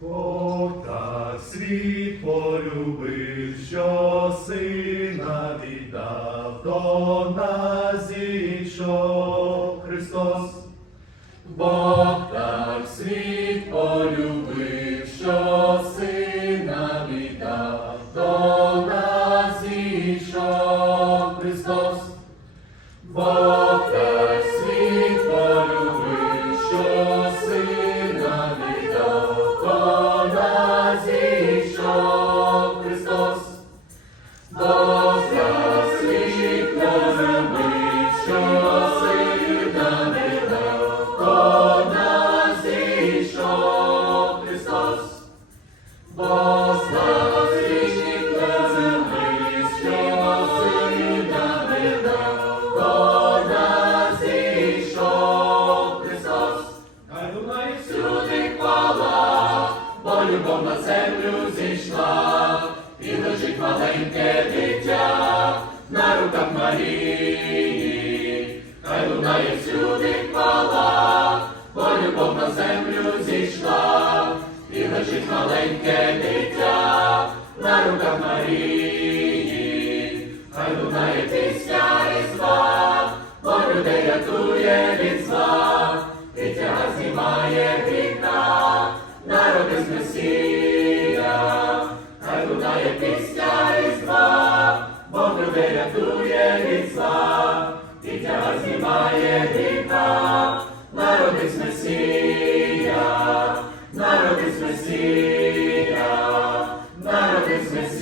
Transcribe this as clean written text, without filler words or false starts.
Бог так світ полюбив, що сина віддав, до нас зійшов Христос. Бог так світ полюбив, що сина віддав, до нас зійшов Христос. Бог так світ полюбив, що сина віддав, до нас зійшов Христос. Бог так світ полюбив, що сина віддав, до нас зійшов Христос. Бог так світ полюбив, що сина віддав, до нас зійшов Христос. Хай лунає всюди хвала, бо любов на землю зійшла, і лежить маленьке дитя на руках Марії. Хай лунає всюди хвала, бо любов на землю зійшла, і лежить маленьке дитя на руках Марії. Хай лунає пісня Різдва, бо людей рятує від зла, і тяга знімає гріха, народи з Месія. Хай лунає пісня Різдва, бо людей рятує від зла, і тяга знімає гріха, народи з Месія, народи з Месія, народи з Месія.